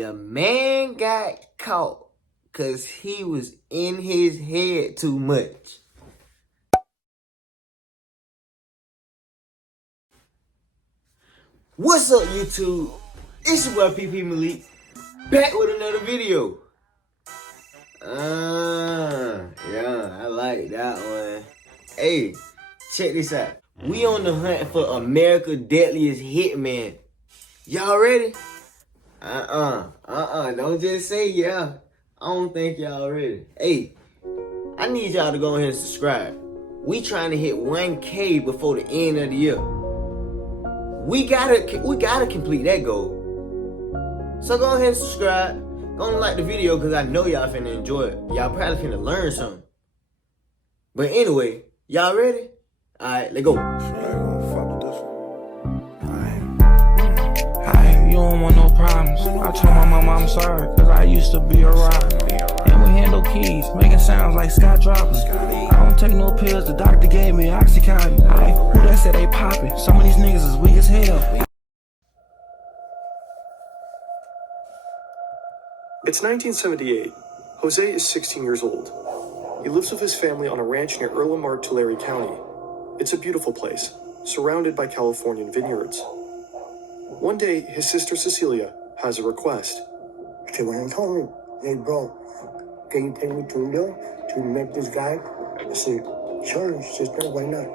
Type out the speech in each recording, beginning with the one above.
The man got caught because he was in his head too much. What's up, YouTube? It's your boy PP Malik, back with another video. Yeah, I like that one. Hey, check this out. We on the hunt for America's Deadliest Hitman. Y'all ready? Don't just say yeah. I don't think y'all ready. Hey, I need y'all to go ahead and subscribe. We trying to hit 1K before the end of the year. We gotta complete that goal. So go ahead and subscribe. Go and like the video because I know y'all finna enjoy it. Y'all probably finna learn something. But anyway, y'all ready? Alright, let's go. You don't want no problems. I told my mama I'm sorry, cause I used to be a rock. And we handle keys, making sounds like sky droppers. I don't take no pills, the doctor gave me Oxycontin. Ay, who that said they poppin'? Some of these niggas is weak as hell. It's 1978. Jose is 16 years old. He lives with his family on a ranch near Erlenmark, Tulare County. It's a beautiful place, surrounded by Californian vineyards. One day, his sister Cecilia has a request. She went and told me, hey bro, can you take me to Leo to meet this guy? I said, sure, sister, why not?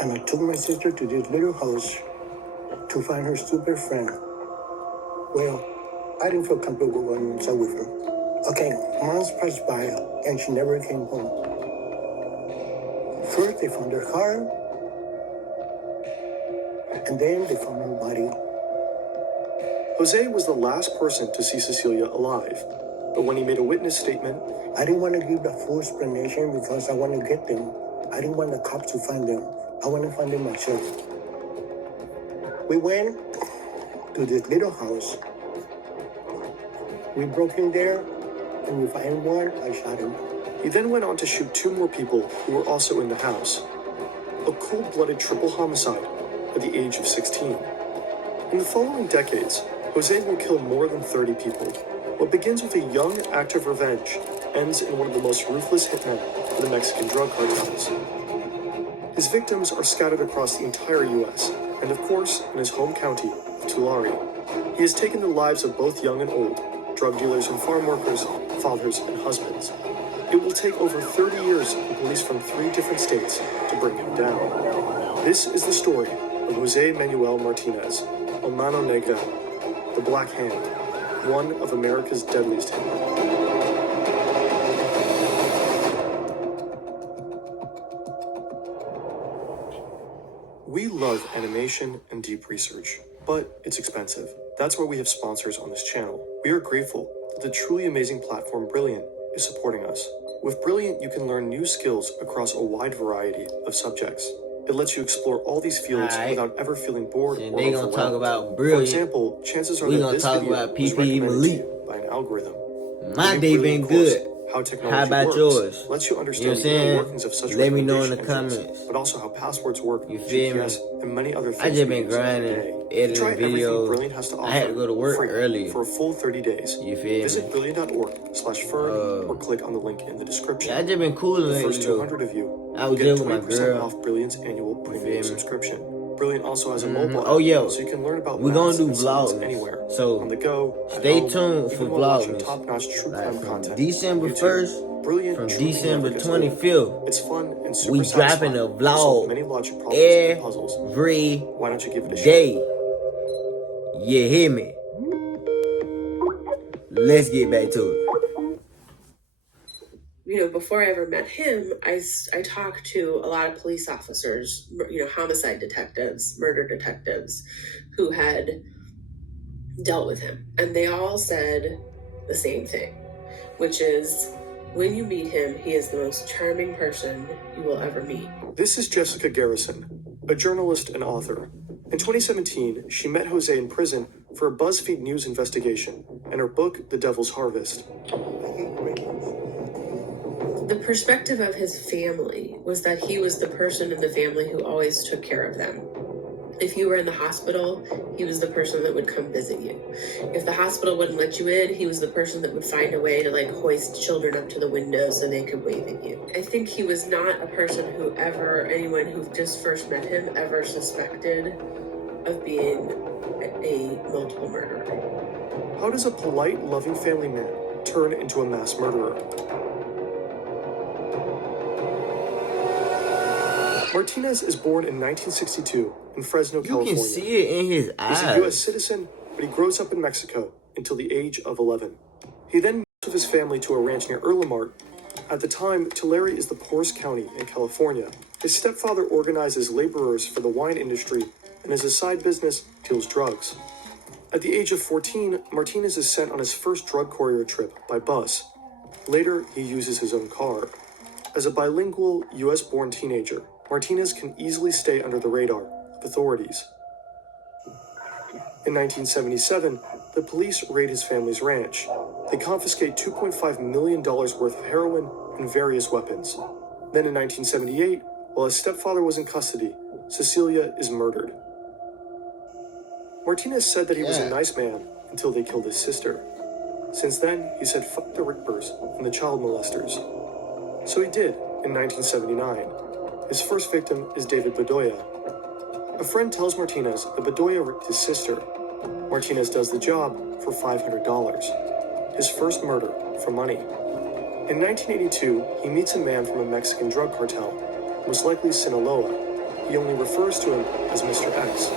And I took my sister to this little house to find her stupid friend. Well, I didn't feel comfortable going inside with her. Okay, months passed by and she never came home. First they found her car, and then they found her body. Jose was the last person to see Cecilia alive, but when he made a witness statement, I didn't want to give the full explanation because I want to get them. I didn't want the cops to find them. I want to find them myself. We went to this little house. We broke in there, and we found one. I shot him. he then went on to shoot two more people who were also in the house. A cold-blooded triple homicide at the age of 16. In the following decades, Jose will kill more than 30 people. What begins with a young act of revenge ends in one of the most ruthless hitmen for the Mexican drug cartels. His victims are scattered across the entire U.S., and of course, in his home county of Tulare. He has taken the lives of both young and old, drug dealers and farm workers, fathers and husbands. It will take over 30 years and police from 3 different states to bring him down. This is the story of Jose Manuel Martinez, El Mano Negra, the Black Hand, one of America's deadliest hitmen. We love animation and deep research, but it's expensive. That's why we have sponsors on this channel. We are grateful that the truly amazing platform Brilliant is supporting us. With Brilliant, you can learn new skills across a wide variety of subjects. It lets you explore all these fields without ever feeling bored And or they gonna overwhelmed. talk about Brilliant. For example, chances are We that gonna this talk video about was PP recommended to Malik. you by an algorithm. My Reading day Brilliant been course, good. How technology How about works, yours? lets you You understand know what I'm the inner saying? workings of such Let me know in the recommendation engines, comments. but also how passwords work, You feel me? GPS, and many other things. I just we been use every day. grinding, To editing try everything videos. Brilliant has to offer, I had to go to work free, earlier. for a full 30 days. You feel Visit me? brilliant.org/fern or click on the link in the description. Yeah, I just been cooling The lately first though. 200 of you I will was get just with my 20% girl. off Brilliant's annual feel premium me? subscription. Brilliant also has a mobile app, Oh, yeah. so you can learn about We gonna maths do and science vlogs. anywhere, So, on the go, at stay home, tuned even for while watching vlogmas. top-notch true Like crime from content. December on YouTube. 1st, Brilliant from truly December never gets old. 25th, It's fun and super we dropping satisfying a to solve many vlog logic problems and puzzles. every Why don't you give it a shot? day. You hear me? Let's get back to it. Before I ever met him, I talked to a lot of police officers, homicide detectives, murder detectives who had dealt with him. And they all said the same thing, which is when you meet him, he is the most charming person you will ever meet. This is Jessica Garrison, a journalist and author. In 2017, she met Jose in prison for a BuzzFeed News investigation and her book, The Devil's Harvest. The perspective of his family was that he was the person in the family who always took care of them. If you were in the hospital, he was the person that would come visit you. If the hospital wouldn't let you in, he was the person that would find a way to like hoist children up to the window so they could wave at you. I think he was not a person who anyone who just first met him ever suspected of being a multiple murderer. How does a polite, loving family man turn into a mass murderer? Martinez is born in 1962 in Fresno, California. You can see it in his eyes. He's a U.S. citizen, but he grows up in Mexico until the age of 11. He then moves with his family to a ranch near Erlenmart. At the time, Tulare is the poorest county in California. His stepfather organizes laborers for the wine industry and as a side business, deals drugs. At the age of 14, Martinez is sent on his first drug courier trip by bus. Later, he uses his own car. As a bilingual, U.S.-born teenager, Martinez can easily stay under the radar of authorities. In 1977, the police raid his family's ranch. They confiscate $2.5 million worth of heroin and various weapons. Then in 1978, while his stepfather was in custody, Cecilia is murdered. Martinez said that he was a nice man until they killed his sister. Since then, he said fuck the Rippers and the child molesters. So he did in 1979. His first victim is David Bedoya. A friend tells Martinez that Bedoya ripped his sister. Martinez does the job for $500. His first murder for money. In 1982, he meets a man from a Mexican drug cartel, most likely Sinaloa. He only refers to him as Mr. X.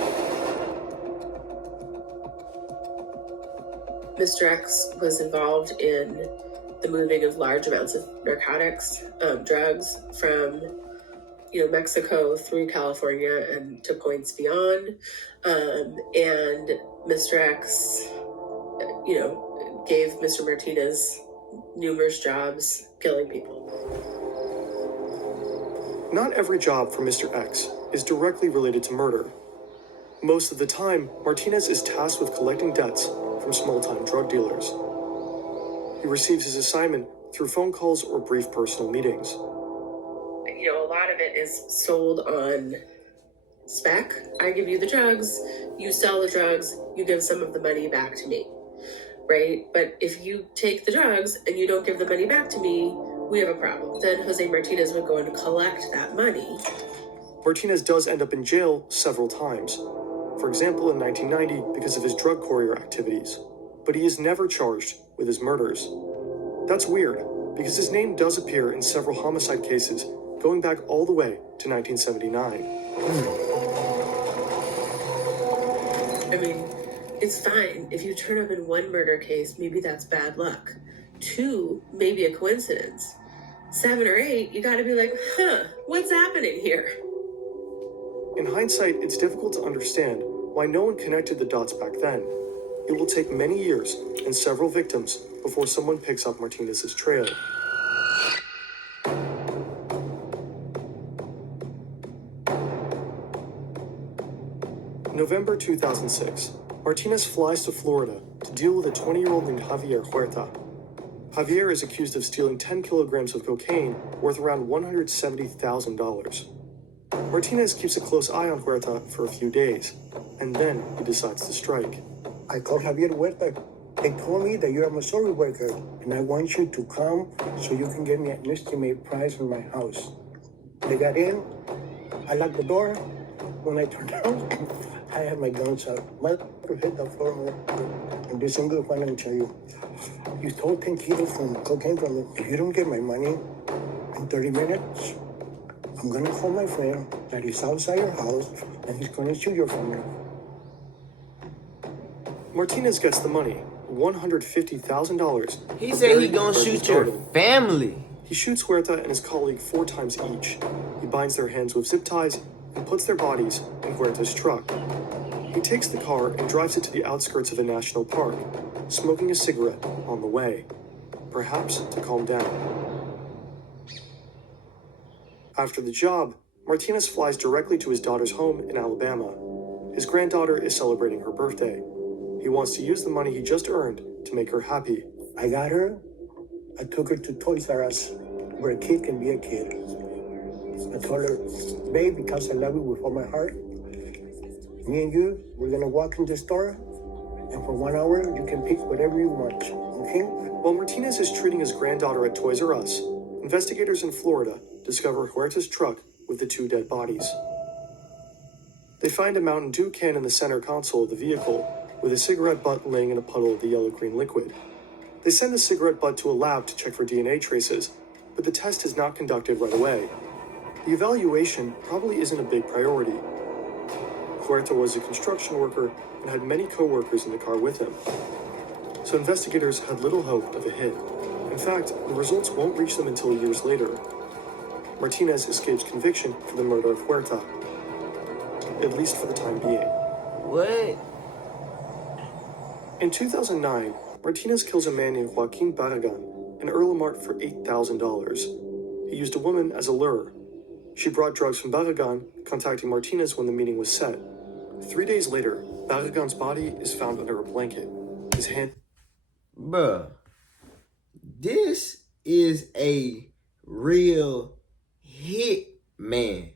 Mr. X was involved in the moving of large amounts of narcotics, drugs from Mexico through California and to points beyond. And Mr. X, gave Mr. Martinez numerous jobs killing people. Not every job for Mr. X is directly related to murder. Most of the time, Martinez is tasked with collecting debts from small-time drug dealers. He receives his assignment through phone calls or brief personal meetings. A lot of it is sold on spec. I give you the drugs, you sell the drugs, you give some of the money back to me, right? But if you take the drugs and you don't give the money back to me, we have a problem. Then Jose Martinez would go and collect that money. Martinez does end up in jail several times. For example, in 1990 because of his drug courier activities. But he is never charged with his murders. That's weird, because his name does appear in several homicide cases going back all the way to 1979. I mean, it's fine. If you turn up in one murder case, maybe that's bad luck. 2, maybe a coincidence. 7 or 8, you gotta be like, what's happening here? In hindsight, it's difficult to understand why no one connected the dots back then. It will take many years and several victims before someone picks up Martinez's trail. November 2006, Martinez flies to Florida to deal with a 20-year-old named Javier Huerta. Javier is accused of stealing 10 kilograms of cocaine worth around $170,000. Martinez keeps a close eye on Huerta for a few days, and then he decides to strike. I called Javier Huerta. They told me that you're a Missouri worker, and I want you to come so you can get me an estimate price on my house. They got in. I locked the door. When I turned out, I had my guns out. My hit the floor, and this is good one, I'll tell you. You stole 10 kilos from cocaine from me. If you don't get my money in 30 minutes, I'm gonna call my friend that is outside your house, and he's gonna shoot your family. Martinez gets the money, $150,000. He said he gonna shoot your family. He shoots Huerta and his colleague 4 times each. He binds their hands with zip ties and puts their bodies in Huerta's truck. He takes the car and drives it to the outskirts of a national park, smoking a cigarette on the way, perhaps to calm down. After the job, Martinez flies directly to his daughter's home in Alabama. His granddaughter is celebrating her birthday. He wants to use the money he just earned to make her happy. I got her. I took her to Toys R Us, where a kid can be a kid. I told her, babe, because I love you with all my heart, Me and you, we're gonna walk in the store, and for 1 hour, you can pick whatever you want, okay? While Martinez is treating his granddaughter at Toys R Us, investigators in Florida discover Huerta's truck with the 2 dead bodies. They find a Mountain Dew can in the center console of the vehicle, with a cigarette butt laying in a puddle of the yellow-green liquid. They send the cigarette butt to a lab to check for DNA traces, but the test is not conducted right away. The evaluation probably isn't a big priority. Huerta was a construction worker and had many co-workers in the car with him, so investigators had little hope of a hit. In fact, the results won't reach them until years later. Martinez escapes conviction for the murder of Huerta, at least for the time being. What? In 2009, Martinez kills a man named Joaquin Barragan in Erlemart for $8,000. He used a woman as a lure. She brought drugs from Barragan, contacting Martinez when the meeting was set. 3 days later, Barragan's body is found under a blanket. His hand... Bruh, this is a real hitman.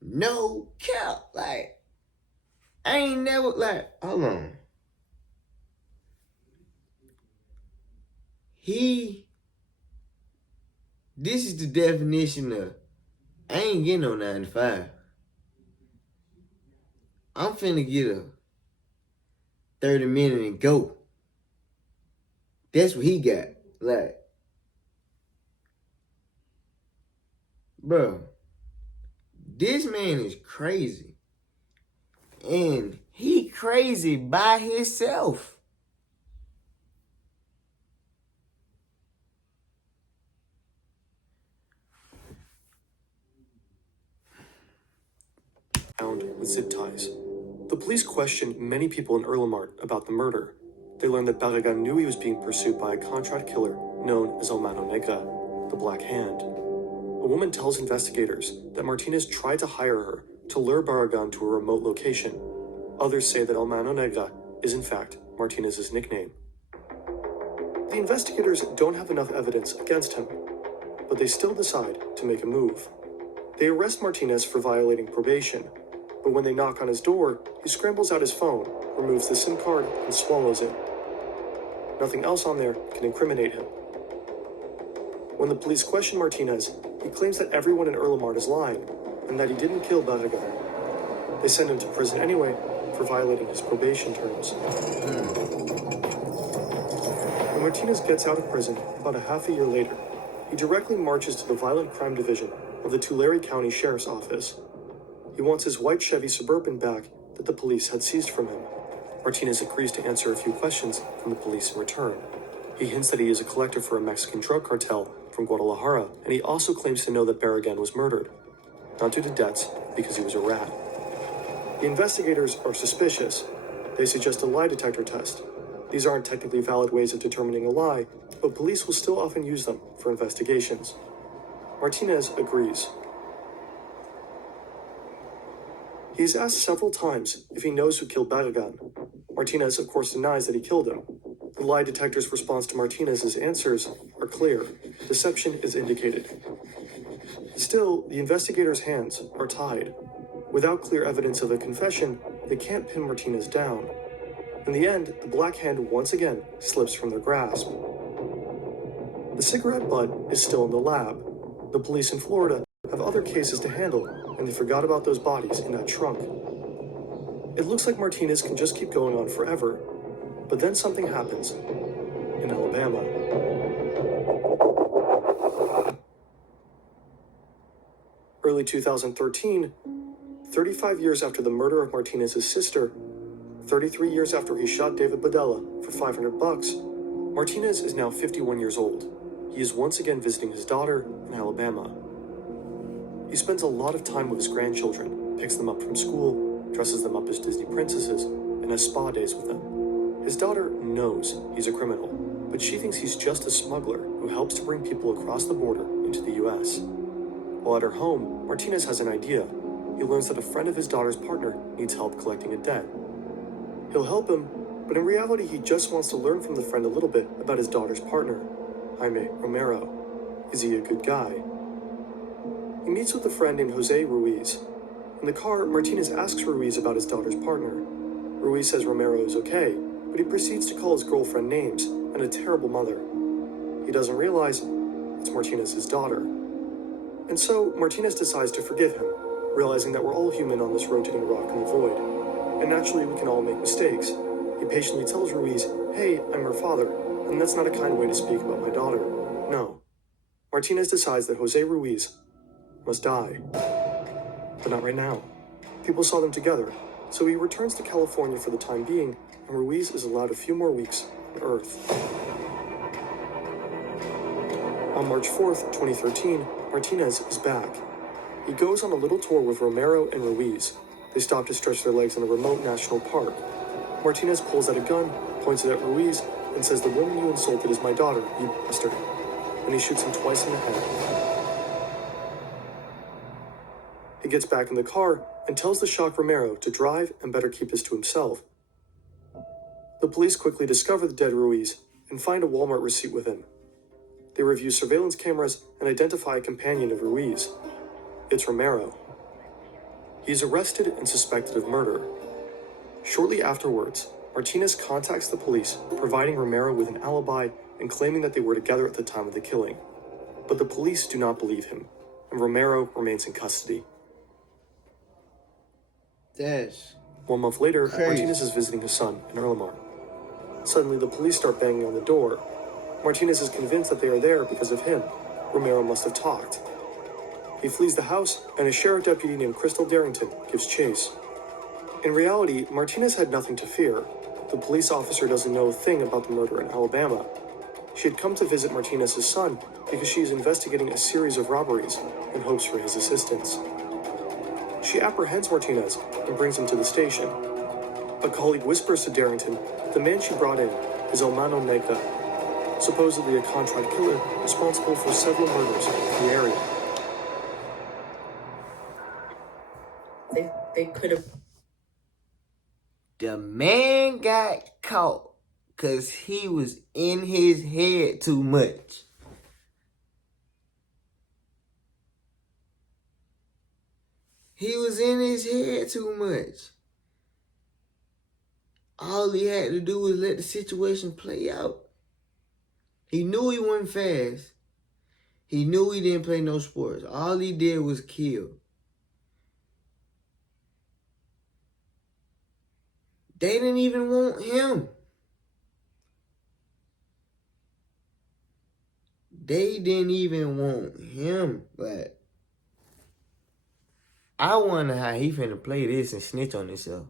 No cap. Like, I ain't never, like, hold on. This is the definition of, I ain't getting no 9 to 5. I'm finna get a 30-minute and go. That's what he got. Like, bro, this man is crazy. And he crazy by himself. Found with zip ties. The police questioned many people in Erlemart about the murder. They learned that Barragan knew he was being pursued by a contract killer known as El Mano Negra, the Black Hand. A woman tells investigators that Martinez tried to hire her to lure Barragan to a remote location. Others say that El Mano Negra is in fact Martinez's nickname. The investigators don't have enough evidence against him, but they still decide to make a move. They arrest Martinez for violating probation, but when they knock on his door, he scrambles out his phone, removes the SIM card, and swallows it. Nothing else on there can incriminate him. When the police question Martinez, he claims that everyone in Erlemart is lying, and that he didn't kill Barragan. They send him to prison anyway for violating his probation terms. When Martinez gets out of prison about a half a year later, he directly marches to the Violent Crime Division of the Tulare County Sheriff's Office. He wants his white Chevy Suburban back that the police had seized from him. Martinez agrees to answer a few questions from the police in return. He hints that he is a collector for a Mexican drug cartel from Guadalajara, and he also claims to know that Barragan was murdered. Not due to debts, because he was a rat. The investigators are suspicious. They suggest a lie detector test. These aren't technically valid ways of determining a lie, but police will still often use them for investigations. Martinez agrees. He is asked several times if he knows who killed Barragan. Martinez, of course, denies that he killed him. The lie detector's response to Martinez's answers are clear. Deception is indicated. Still, the investigators' hands are tied. Without clear evidence of a confession, they can't pin Martinez down. In the end, the Black Hand once again slips from their grasp. The cigarette butt is still in the lab. The police in Florida have other cases to handle, and they forgot about those bodies in that trunk. It looks like Martinez can just keep going on forever, but then something happens in Alabama. Early 2013, 35 years after the murder of Martinez's sister, 33 years after he shot David Badella for $500, Martinez is now 51 years old. He is once again visiting his daughter in Alabama. He spends a lot of time with his grandchildren, picks them up from school, dresses them up as Disney princesses, and has spa days with them. His daughter knows he's a criminal, but she thinks he's just a smuggler who helps to bring people across the border into the US. While at her home, Martinez has an idea. He learns that a friend of his daughter's partner needs help collecting a debt. He'll help him, but in reality he just wants to learn from the friend a little bit about his daughter's partner, Jaime Romero. Is he a good guy? He meets with a friend named José Ruiz. In the car, Martinez asks Ruiz about his daughter's partner. Ruiz says Romero is okay, but he proceeds to call his girlfriend names and a terrible mother. He doesn't realize it's Martinez's daughter. And so Martinez decides to forgive him, realizing that we're all human on this rotating rock in the void. And naturally, we can all make mistakes. He patiently tells Ruiz, "Hey, I'm her father, and that's not a kind way to speak about my daughter." No. Martinez decides that Jose Ruiz must die. But not right now. People saw them together, so he returns to California for the time being, and Ruiz is allowed a few more weeks on Earth. On March 4th, 2013, Martinez is back. He goes on a little tour with Romero and Ruiz. They stop to stretch their legs in a remote national park. Martinez pulls out a gun, points it at Ruiz, and says, "The woman you insulted is my daughter, you bastard." And he shoots him twice in the head. He gets back in the car and tells the shocked Romero to drive and better keep this to himself. The police quickly discover the dead Ruiz and find a Walmart receipt with him. They review surveillance cameras and identify a companion of Ruiz. It's Romero. He's arrested and suspected of murder. Shortly afterwards, Martinez contacts the police, providing Romero with an alibi and claiming that they were together at the time of the killing. But the police do not believe him, and Romero remains in custody. That's 1 month later, crazy. Martinez is visiting his son in Erlamar. Suddenly, the police start banging on the door. Martinez is convinced that they are there because of him. Romero must have talked. He flees the house, and a sheriff deputy named Crystal Darrington gives chase. In reality, Martinez had nothing to fear. The police officer doesn't know a thing about the murder in Alabama. She had come to visit Martinez's son because she is investigating a series of robberies and hopes for his assistance. She apprehends Martinez and brings him to the station. A colleague whispers to Darrington the man she brought in is Elmano Neka, supposedly a contract killer responsible for several murders in the area. They could have. the man got caught because he was in his head too much. He was in his head too much. All he had to do was let the situation play out. He knew he wasn't fast. He knew he didn't play no sports. All he did was kill. They didn't even want him. They didn't even want him, but I wonder how he finna play this and snitch on himself.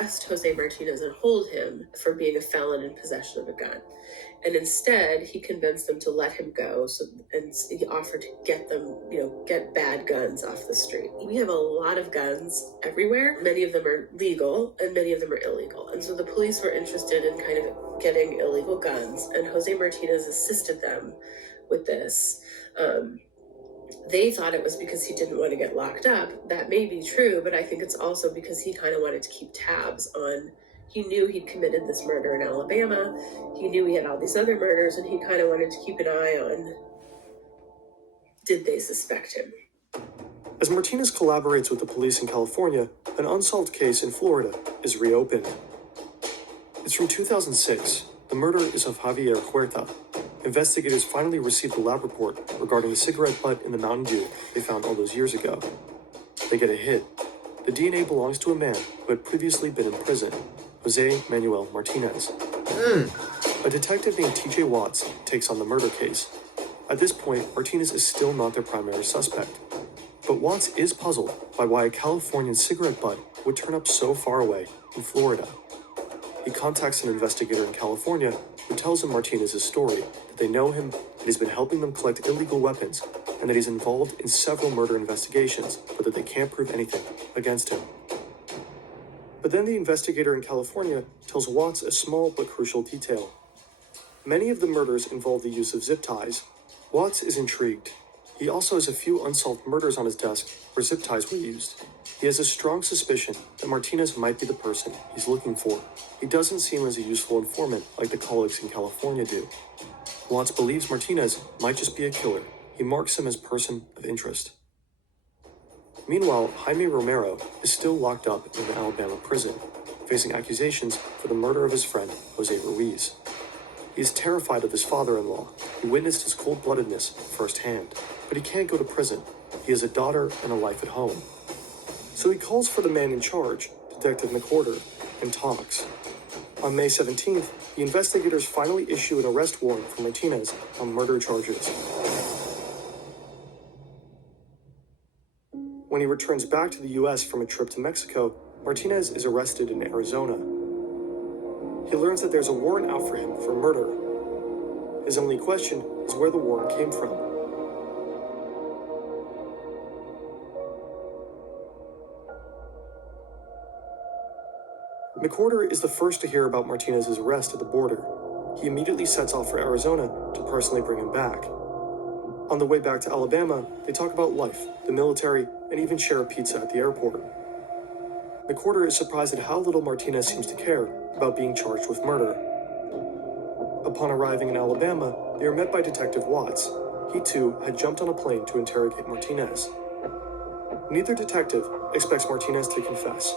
Asked Jose Martinez and hold him for being a felon in possession of a gun. And instead, he convinced them to let him go, and he offered to get them, get bad guns off the street. We have a lot of guns everywhere. Many of them are legal, and many of them are illegal. And so the police were interested in kind of getting illegal guns, and Jose Martinez assisted them with this. They thought it was because he didn't want to get locked up. That may be true, but I think it's also because he kind of wanted to keep tabs on. He knew he'd committed this murder in Alabama. He knew he had all these other murders, and he kind of wanted to keep an eye on, did they suspect him? As Martinez collaborates with the police in California, an unsolved case in Florida is reopened. It's from 2006. The murder is of Javier Huerta. Investigators finally received a lab report regarding the cigarette butt in the Mountain Dew they found all those years ago. They get a hit. The DNA belongs to a man who had previously been in prison, Jose Manuel Martinez. A detective named TJ Watts takes on the murder case. At this point, Martinez is still not their primary suspect. But Watts is puzzled by why a Californian cigarette butt would turn up so far away in Florida. He contacts an investigator in California who tells him Martinez's story, that they know him, that he's been helping them collect illegal weapons, and that he's involved in several murder investigations, but that they can't prove anything against him. But then the investigator in California tells Watts a small but crucial detail. Many of the murders involve the use of zip ties. Watts is intrigued. He also has a few unsolved murders on his desk where zip ties were used. He has a strong suspicion that Martinez might be the person he's looking for. He doesn't seem as a useful informant like the colleagues in California do. Watts believes Martinez might just be a killer. He marks him as person of interest. Meanwhile, Jaime Romero is still locked up in the Alabama prison, facing accusations for the murder of his friend, Jose Ruiz. He is terrified of his father-in-law, who witnessed his cold-bloodedness firsthand. But he can't go to prison. He has a daughter and a life at home. So he calls for the man in charge, Detective McWhorter, and talks. On May 17th, the investigators finally issue an arrest warrant for Martinez on murder charges. When he returns back to the U.S. from a trip to Mexico, Martinez is arrested in Arizona. He learns that there's a warrant out for him for murder. His only question is where the warrant came from. McWhorter is the first to hear about Martinez's arrest at the border. He immediately sets off for Arizona to personally bring him back. On the way back to Alabama, they talk about life, the military, and even share a pizza at the airport. McWhorter is surprised at how little Martinez seems to care about being charged with murder. Upon arriving in Alabama, they are met by Detective Watts. He too had jumped on a plane to interrogate Martinez. Neither detective expects Martinez to confess.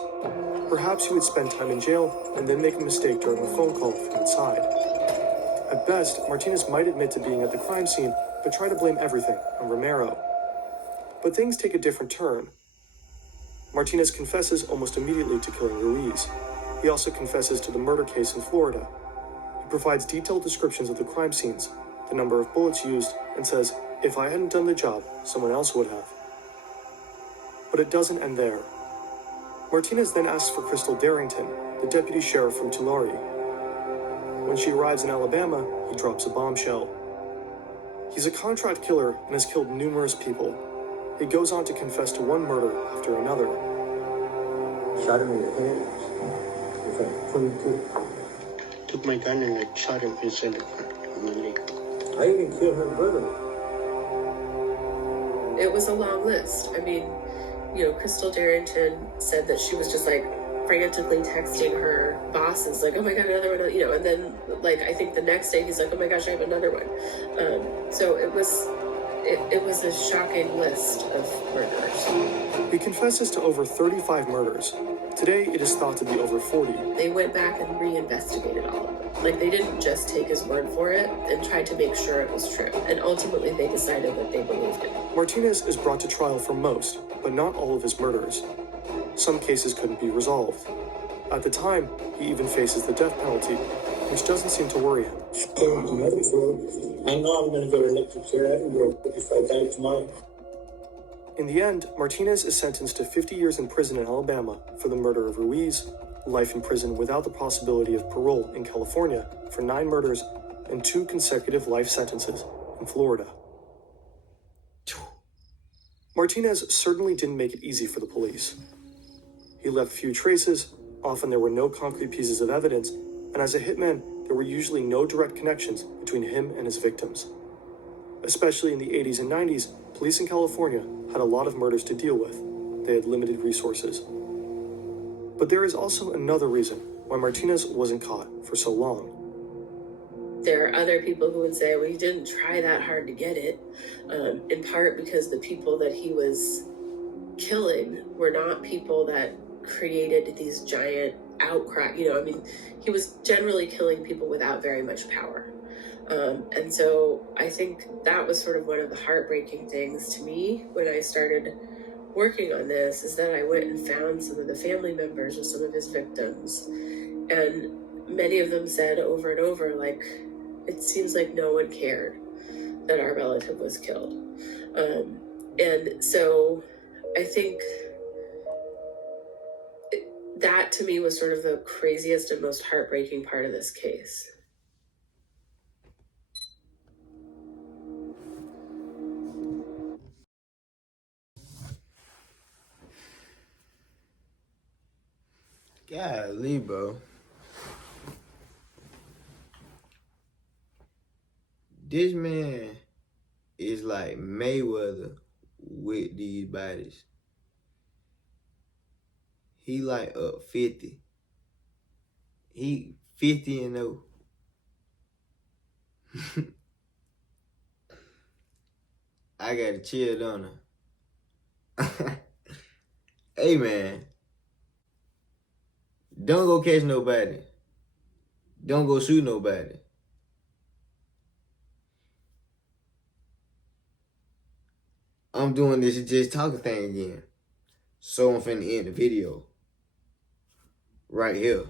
Perhaps he would spend time in jail and then make a mistake during a phone call from inside. At best, Martinez might admit to being at the crime scene, but try to blame everything on Romero. But things take a different turn. Martinez confesses almost immediately to killing Ruiz. He also confesses to the murder case in Florida. He provides detailed descriptions of the crime scenes, the number of bullets used, and says, if I hadn't done the job, someone else would have. But it doesn't end there. Martinez then asks for Crystal Darrington, the deputy sheriff from Tulare. When she arrives in Alabama, he drops a bombshell. He's a contract killer and has killed numerous people. He goes on to confess to one murder after another. Shot him in the head. In fact, 22. Took my gun and I shot him inside the leg. I even killed her brother. It was a long list. I mean, Crystal Darrington said that she was just like frantically texting her bosses, like, oh my God, another one, and then like, I think the next day he's like, oh my gosh, I have another one. So it was a shocking list of murders. He confesses to over 35 murders. Today, it is thought to be over 40. They went back and reinvestigated all of them. Like, they didn't just take his word for it and tried to make sure it was true. And ultimately, they decided that they believed him. Martinez is brought to trial for most, but not all of his murders. Some cases couldn't be resolved. At the time, he even faces the death penalty, which doesn't seem to worry him. I know I'm going to go to electric chair everywhere if I die tomorrow. In the end, Martinez is sentenced to 50 years in prison in Alabama for the murder of Ruiz, life in prison without the possibility of parole in California for 9 murders, and 2 consecutive life sentences in Florida. Martinez certainly didn't make it easy for the police. He left few traces, often there were no concrete pieces of evidence, and as a hitman, there were usually no direct connections between him and his victims. Especially in the 80s and 90s, police in California had a lot of murders to deal with. They had limited resources. But there is also another reason why Martinez wasn't caught for so long. There are other people who would say, well, he didn't try that hard to get it, in part because the people that he was killing were not people that created these giant outcry. He was generally killing people without very much power. And so I think that was sort of one of the heartbreaking things to me when I started working on this, is that I went and found some of the family members of some of his victims. And many of them said over and over, like, it seems like no one cared that our relative was killed. And so I think that to me was sort of the craziest and most heartbreaking part of this case. Golly, bro. This man is like Mayweather with these bodies. He like up 50. He 50 and 0. I gotta chill, don't I? Hey, man. Don't go catch nobody. Don't go shoot nobody. I'm doing this just talking thing again. So I'm finna end the video. Right here.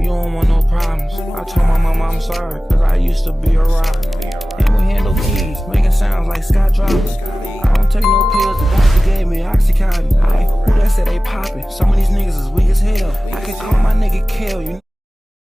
You don't want no problems. I told my mama I'm sorry, cause I used to be a rock. And we handle keys, making sounds like sky drops. I don't take no pills, the doctor gave me Oxycontin. Who that said they poppin'? Some of these niggas is weak as hell. I can call my nigga Kill, you